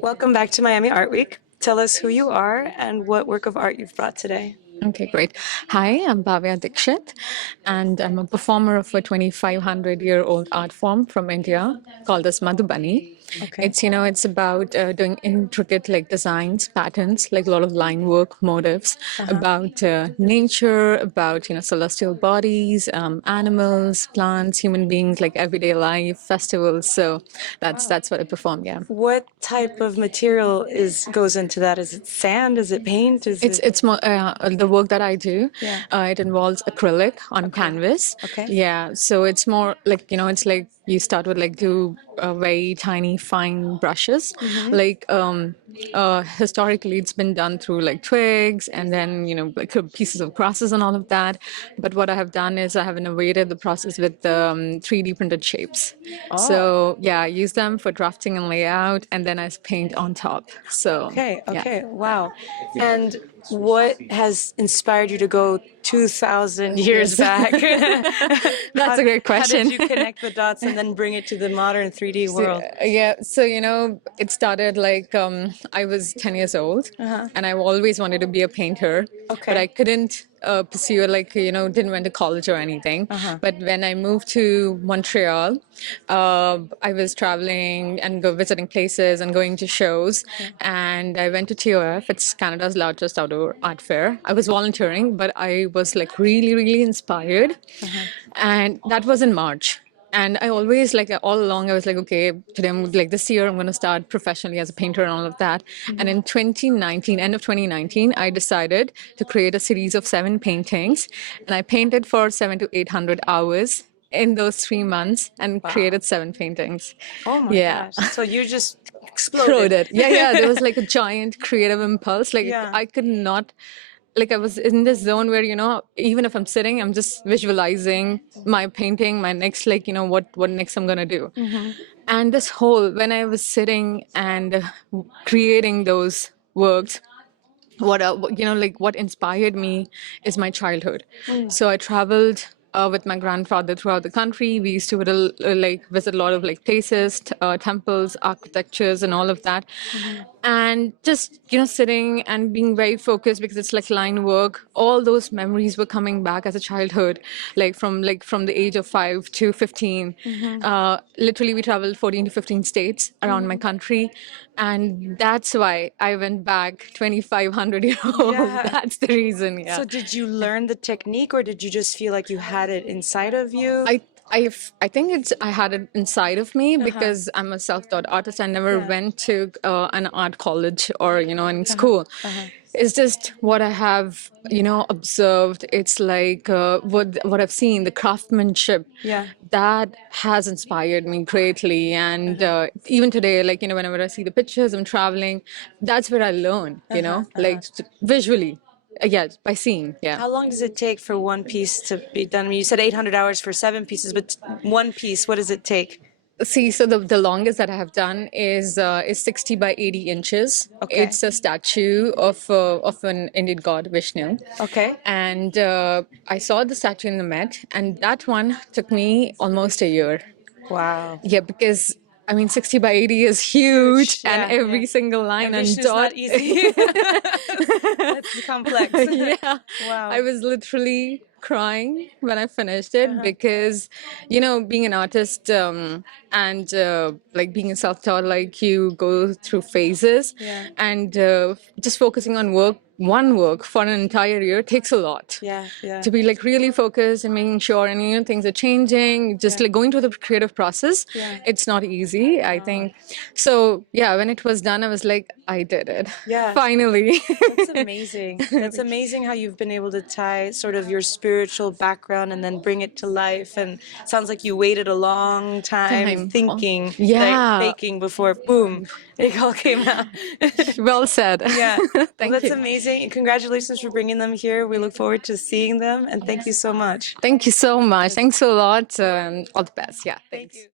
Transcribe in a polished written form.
Welcome back to Miami Art Week. Tell us who you are and what work of art you've brought today. Okay, great. Hi, I'm Bhavya Dixit, and I'm a performer of a 2,500-year-old art form from India called as Madhubani. Okay. It's about doing intricate like designs, patterns, like a lot of line work, motifs, about nature, about celestial bodies, animals, plants, human beings, like everyday life, festivals. So that's what I perform. Yeah. What type of material goes into that? Is it sand? Is it paint? It's more the work that I do. Yeah. It involves acrylic on canvas. Okay. Yeah, so it's more like it's like you start with like two very tiny fine brushes. Like historically, it's been done through like twigs and then like pieces of grasses and all of that. But what I have done is I have innovated the process with 3D printed shapes. So yeah, I use them for drafting and layout, and then I paint on top. So Okay, yeah. okay, wow. And what has inspired you to go 2,000 years back? That's a great How question. did you connect the dots and then bring it to the modern 3D world? Yeah, so it started like I was 10 years old, and I always wanted to be a painter, but I couldn't pursue it, like didn't went to college or anything. But when I moved to Montreal, I was traveling and visiting places and going to shows, and I went to TOF. It's Canada's largest outdoor art fair. I was volunteering, but I was like really, really inspired, and that was in March. And I always like all along I was like, okay, today I'm like this year I'm going to start professionally as a painter and all of that. And in 2019, end of 2019, I decided to create a series of 7 paintings, and I painted for 700 to 800 hours in those 3 months and created 7 paintings. Oh my Yeah. gosh. So you just exploded. Yeah. There was like a giant creative impulse. Like Yeah. I could not, like I was in this zone where even if I'm sitting, I'm just visualizing my painting, my next, like what next I'm gonna do. And this whole when I was sitting and creating those works, what inspired me is my childhood. So I traveled with my grandfather throughout the country. We used to visit a lot of like places, temples, architectures, and all of that. And just sitting and being very focused because it's like line work. All those memories were coming back as a childhood, like from the age of 5 to 15. Literally, we traveled 14 to 15 states around my country, and that's why I went back 2,500 years old. Yeah. That's the reason. Yeah. So did you learn the technique or did you just feel like you had it inside of you? I think I had it inside of me because I'm a self-taught artist. I never went to an art college or in school. It's just what I have observed. It's like what I've seen, the craftsmanship. Yeah. That has inspired me greatly, and even today, like whenever I see the pictures, I'm traveling. That's where I learn. Like visually. Yeah, by seeing. Yeah. How long does it take for one piece to be done? I mean, you said 800 hours for 7 pieces, but one piece, what does it take? See, so the longest that I have done is 60 by 80 inches. Okay. It's a statue of an Indian god, Vishnu. Okay. And I saw the statue in the Met, and that one took me almost a year. Wow. Yeah, because I mean, 60 by 80 is huge, Yeah, and every single line And and Vishnu's dot. not easy. That's complex. Yeah. Wow. I was literally crying when I finished it because, being an artist and like being a self-taught, like you go through phases, and just focusing on one work for an entire year takes a lot. Yeah, yeah. To be like really focused and making sure, and things are changing, just like going through the creative process. It's not easy, I think. So yeah, when it was done, I was like, I did it. Yeah. Finally. That's amazing. That's amazing how you've been able to tie sort of your spiritual background and then bring it to life. And it sounds like you waited a long time thinking, Yeah. like, baking before, boom, it all came out. Well said. Yeah. Thank That's you. amazing. Congratulations for bringing them here. We look forward to seeing them, and thank you so much. Thank you so much. Thanks a lot. All the best. Yeah. Thanks. Thank you.